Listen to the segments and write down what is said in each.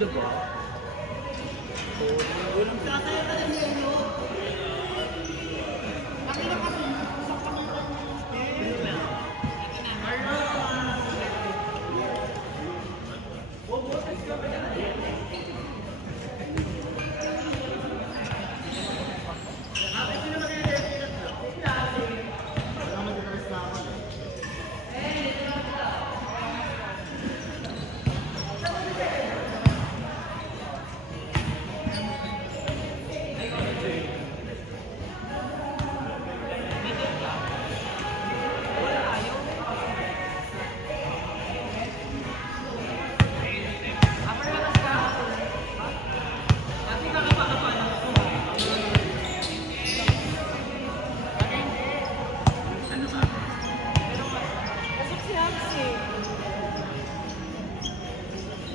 Diba? Sasaya ka rin yun, no?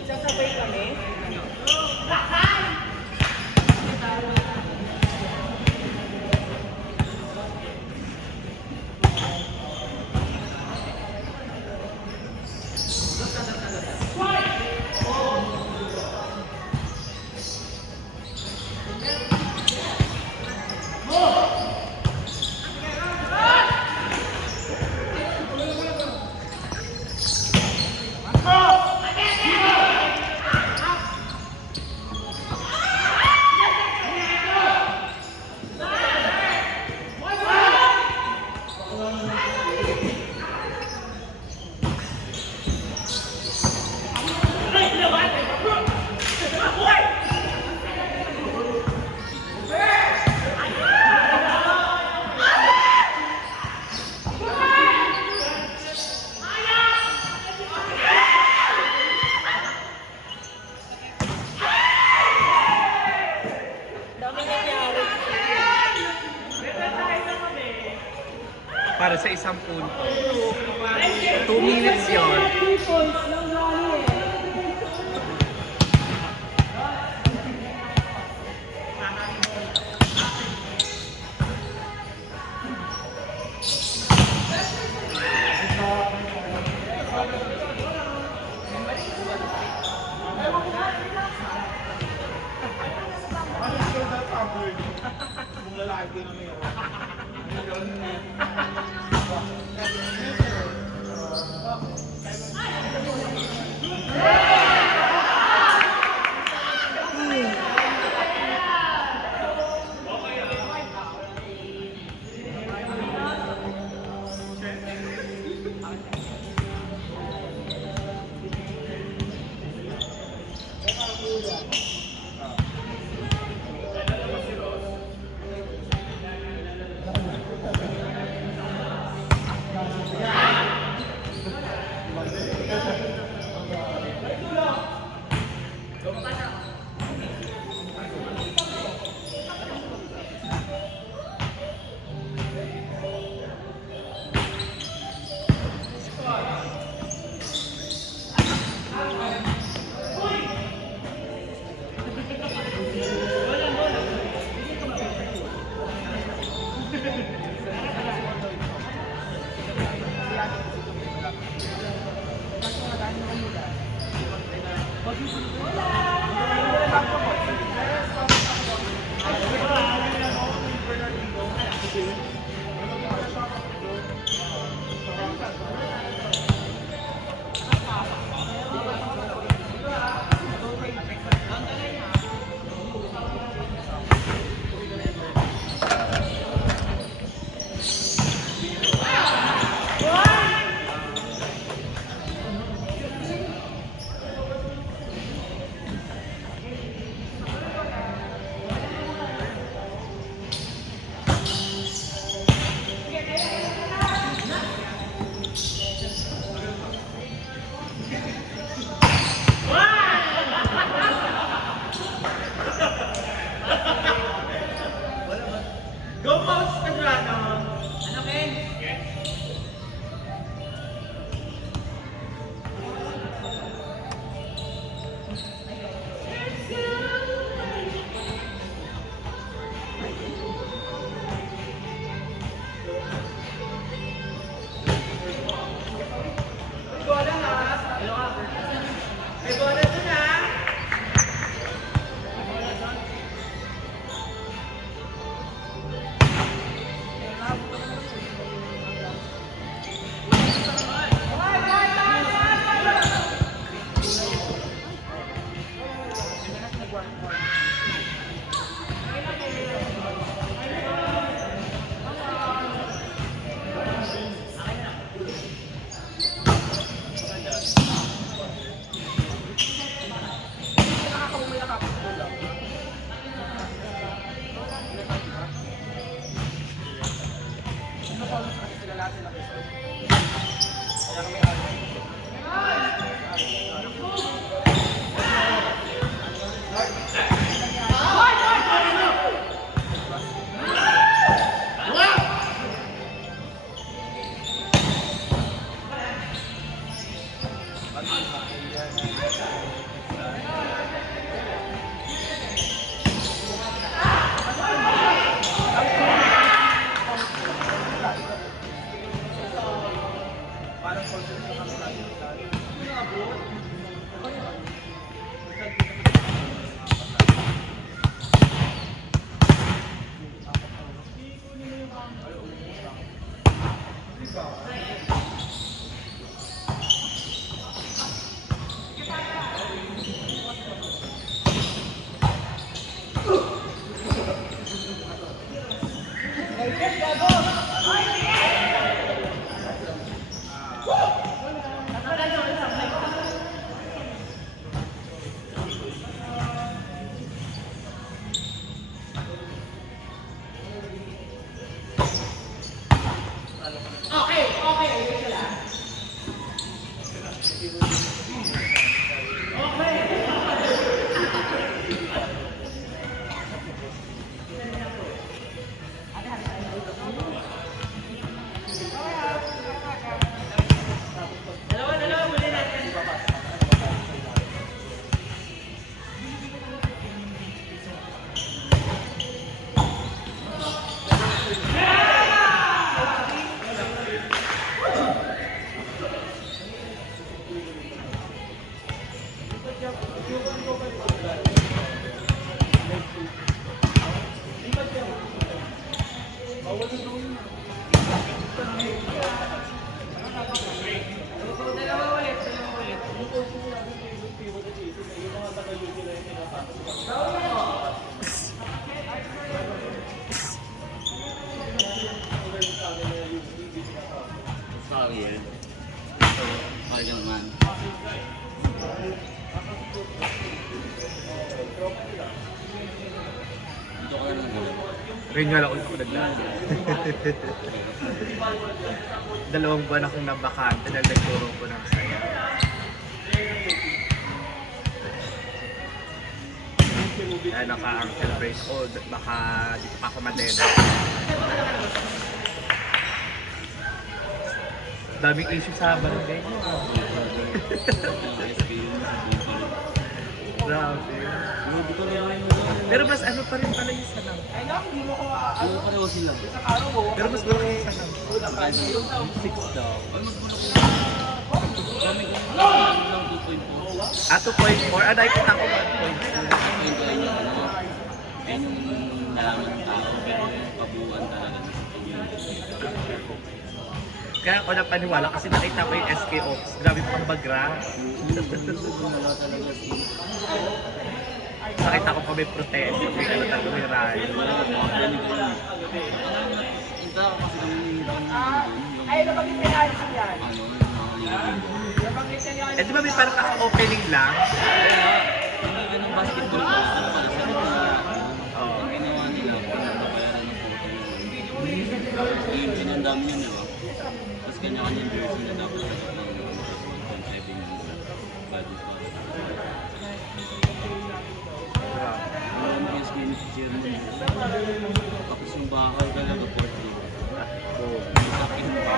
Sasabay kami. Para sa isang punto. 2 minutes yun. 3 points lang rally eh. Kung lalaki na may Parang concept sa kanila. Sorry. Kaya man. Dito ka lang naman. Rin nga lang ako naglaan. Dalawang buwan akong nabakante dahil nagturo ko ng saya. Kaya naka-ankle brace ko, baka dito pa ako madeda. Daming issue sa barangay mo. Grabe. Pero mas ano pa rin pala yung sanang. Ano pareho sila? Pero mas malaki yung sanang. 6 daw. Ay, mas malaki. Kami kung lang 2.4. Ah, 2.4. Ah, nakikita ko 1.2. Enjoy niya ano. Ay, yung nalaman ng tao. Pero yung kabuuan talaga. Kaya ako napaniwala kasi nakita ko yung SK Ops. Grabe pang bagra. Wala talaga si... Nakita ko pa may protest. May ano talaga may rally. Inta ako kasi kami nilibang na yung... Ay, napagin may alis yan. Ano, yung mga libo. Napagin niya yan. Eh di ba may parang kaka-opening lang? Hindi ganun basketball ko. Ano pala sa ang ginawa nila, pinabayaran ng photo. Yung pinandami yun, di ba? Tapos kanya-kanyang jersey na dapat sa ng 1.7 yung budget pa. Alam mo yung skin si Jerman. Tapos yung bakal talaga 40. Sakin ba?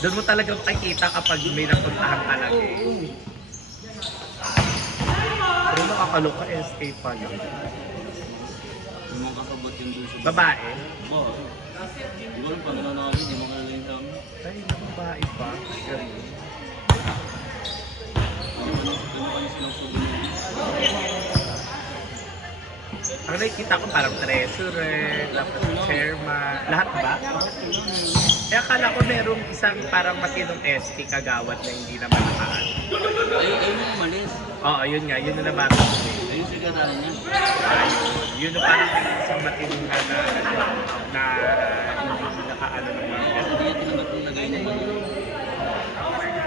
Doon mo talagang makikita kapag may napuntahan talaga eh. Pero nakakaloka SK pa yun. Yung mga kasabot yung doon sa... Babae? Oo. Hindi ko alam pag nanalo, hindi mo kalala yung dami. Ay, babae pa. Ganun. Ano silang subunin? Ang nakikita ko parang treasurer, tapos chairman, lahat ba? Eh akala ko merong isang parang matinong SK kagawad na hindi naman nakaan. Ayun yung umalis. Oo, yun nga, yun na nabata ko. Ayun yung sigarahan niya. Yun yung parang isang matinong na hindi nakaano ng mga Kasi hindi niya tinabat yung lagay ng mga.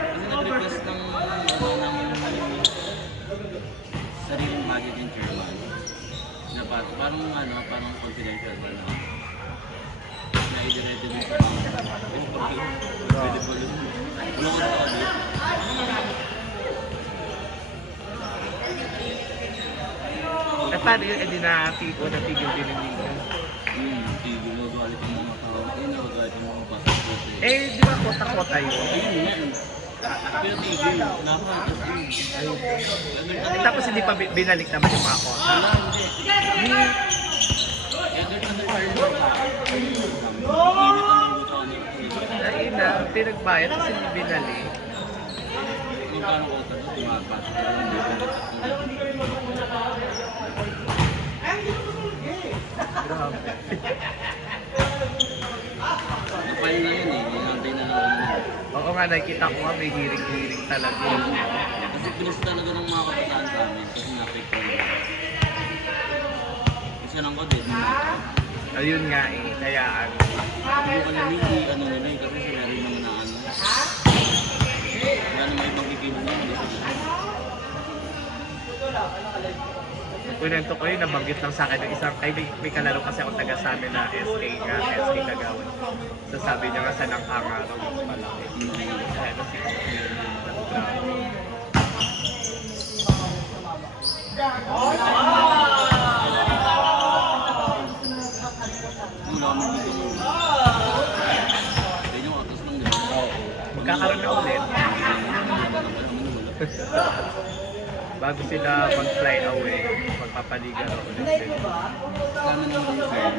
Kasi nag-request ng sariling budget yung chairman. Dapat, parang ano, parang confidential ba na na-i-direct din sa mga. Pwede pa rin. Wala ko sa kabit. Eh paano yun, edi natigil din yung linggo? Tigil mo, galit yung mga tao. Ayun, galit yung mga passport. Eh, di ba kota-kota yun? Ayun yan. Pinatigil. Lahat. Tapos hindi pa binalik naman yung mga kota. Wala, hindi. Agad na nag-order ka. Init ang luto niya. Ay na, pinagbayad kasi hindi binalik. Magkano ko ito? Tumapas. Grabe. Napay na yun eh. Hinantay na lang naman. Oo nga, nakita ko nga may hiring-hiring talaga. Kasi pinis talaga ng mga kapitaan sa amin. Kasi na-fake ko yun. Kasi lang ko din. Ayun nga eh, kaya ano. Hindi ko alam hindi ano nila eh. Kasi sila rin naman na ano. Wala naman ibang kikinig nila. Hindi sila. Kunento ko yun, nabanggit lang sa akin ng isang, may kalaro kasi ako taga sa amin na SK Kagawan. So sabi niya nga sa nanghanga raw mas malaki. Kaya na 6 million na grabe. Wala naman dito. Kaya yung atas lang nila. Magkakaroon na ulit. Bago sila mag-fly away, magpapaliga na ulit sila. Sana naman yung fair.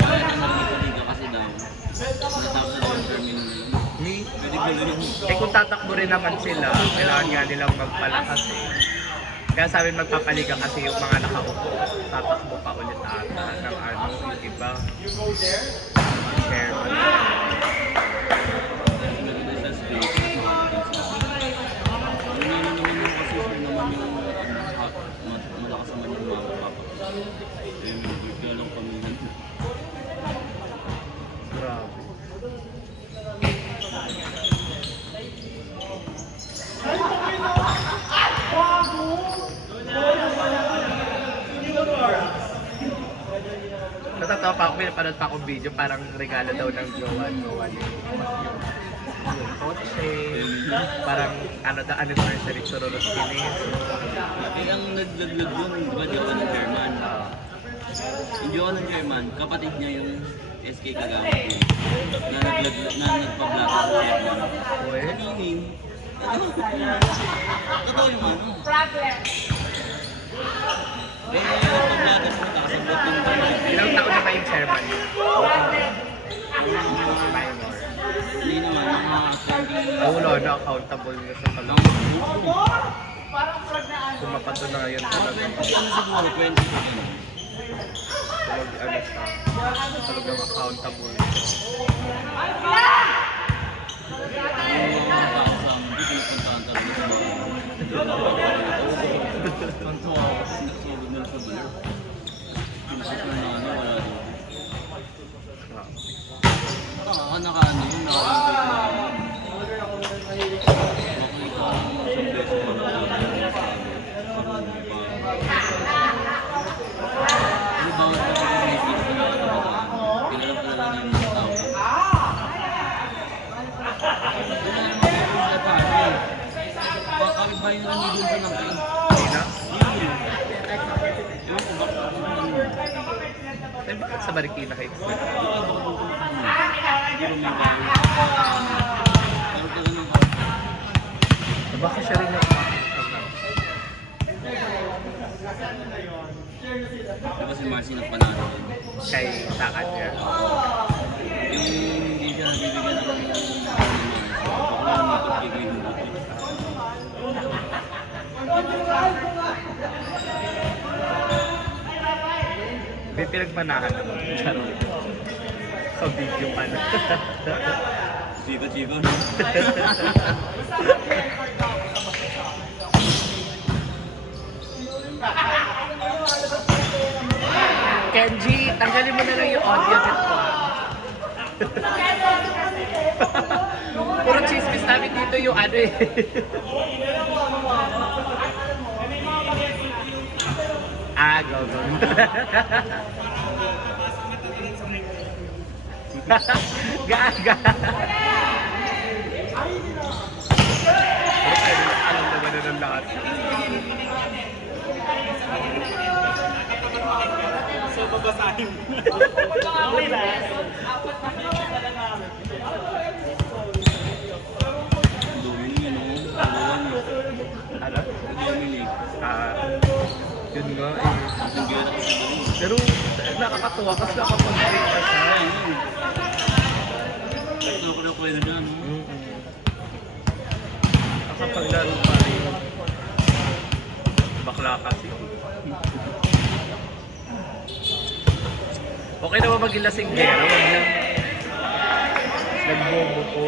Kaya na naliliga kasi daw. Natapos na yung terminal nila. Pwede ba yun? Eh kung tatakbo rin naman sila, kailangan nga nilang magpalakas eh. Kaya sabi magpapaliga kasi yung mga nakaupo, tatakbo pa ulit ata ng ano, yung iba. Chairman. Maganda sa space. Malakas naman yung mga kapapag. Eh, may bigla lang paminan. Grabe. Natatawa pa ako, pinapanood pa akong video, parang regalo daw ng jowa niya. Yung kotse, parang ano daw, anniversary Chororos Kinis. Eh, ang naglaglag doon, di ba, jowa ng German? Yung jowa ng German, kapatid niya yung SK Kagawan. Na nagpa-block sa German. Kaninin. Totoo yung ano. Eh, nagpa-block sa nakasabot ng Ilang taon na kayong chairman? Hindi naman, mga 20... Wala na accountable na sa Ang talong. Sumapato na yun talaga. ano siguro, 20 pa ganun. Ano siya, talagang accountable. Yung mga bata, hindi pinupuntahan talaga sa mga... Ang tuwa ako kasi nakasulog nila sa Baler. Pinupuntahan na ano, wala doon. Naka-ano yun, naka-invite na ano. Makita ko isang beses pa na doon. Parang may Ano bawat kapag-iisip ko na ano ba? Pinalap-alala na yung mga tao. Wala naman ako sa pari. Pakakabay na lang doon sa nangkin. Hindi na? Ewan ko bakit ako Sa Marikina kayo. Siguro may bago. Pero talaga ng kapatid. Baka siya rin yung Diba si Marcy nagpanalo doon? kay sa kanya. Yung hindi siya nabibigyan ng Marcy, baka naman mapagbigay ng buti. May pinagmanahan naman. Charot. Sa video pa na. Chika-chika, no? Kenji, tanggalin mo na lang yung audio nito. Puro chismis namin dito yung ano eh. Go, go. Gaga. Alam naman na ng lahat. So, babasahin mo. Okay na. Pero nakakatuwa kasi nakapag-break ka siya. Ayun. Ito ko na pwede na, no? Nakapaglaro pa rin. Bakla kasi. Okay naman maging lasinggero. Huwag yan. Nagbobo ko.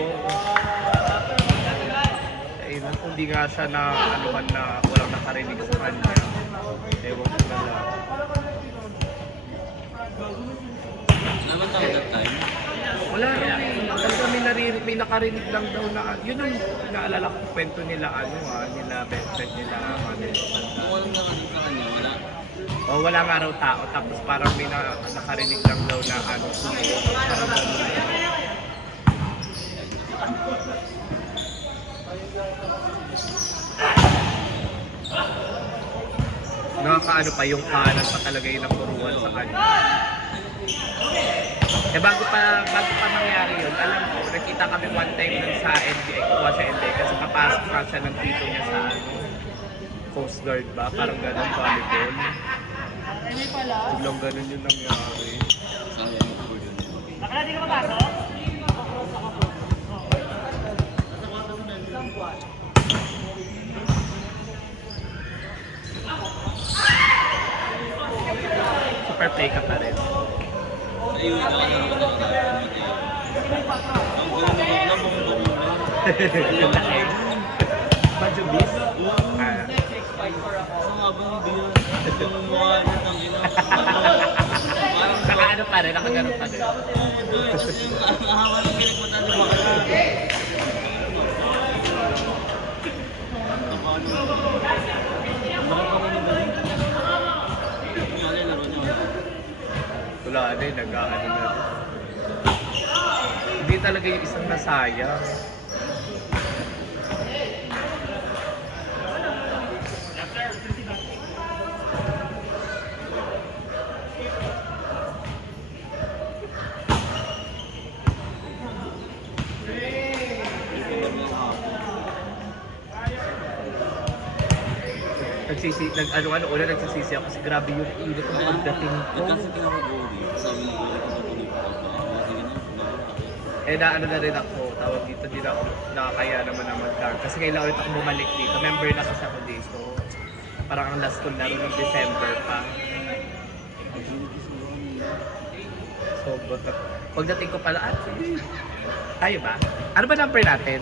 Ayun, kung di nga siya na ano man na walang nakarinig sa kanya. Ewan ko na lang. Naman tao that time? Wala. Talaga may nakarinig lang daw na yun yung naalala ko kwento nila nila best friend nila Kung walang nakanin sa kanya, wala. o wala nga raw tao tapos parang may nakarinig lang daw na sumunod. Parang ganun. Nakakaano pa yung kanan pa talaga yung napuruan sa kanya. Eh bago pa mangyari yun, alam ko, nakita kami one time nun sa NBA, kuha sa NBA kasi papasok nga siya ng tito niya sa Coast Guard ba? Parang ganun, volleyball. Biglang ganun yung nangyari. Sayang ko yun. Bakla, di ka mapasok? Super play ka pa rin. Ayun, nakakaraman ako na yun. Ang gano'n naman na bong-bong lang. Yung laki. Pajubis? Sa nga bang hindi yan? Yung mukha niya, tangina. Parang Nakaano pa rin, nakaganon pa rin. doon, kasi yung hawa ng pinagpunta ng mga Wala na nag-aano na. Hindi talaga yung isang nasayang. Una nagsisisi ako kasi grabe yung init ng pagdating ko. Kasi kinakaguli, sabi ni Guli ko patuloy pa ako. Sige na, Eh naano na rin ako, tawag dito din ako, nakakaya naman mag-gang. Kasi kailangan ulit ako bumalik dito, member na kasi ako dito. Parang ang last ko laro ng December pa. So, pagdating ko pala, tayo ba? Ano ba number natin?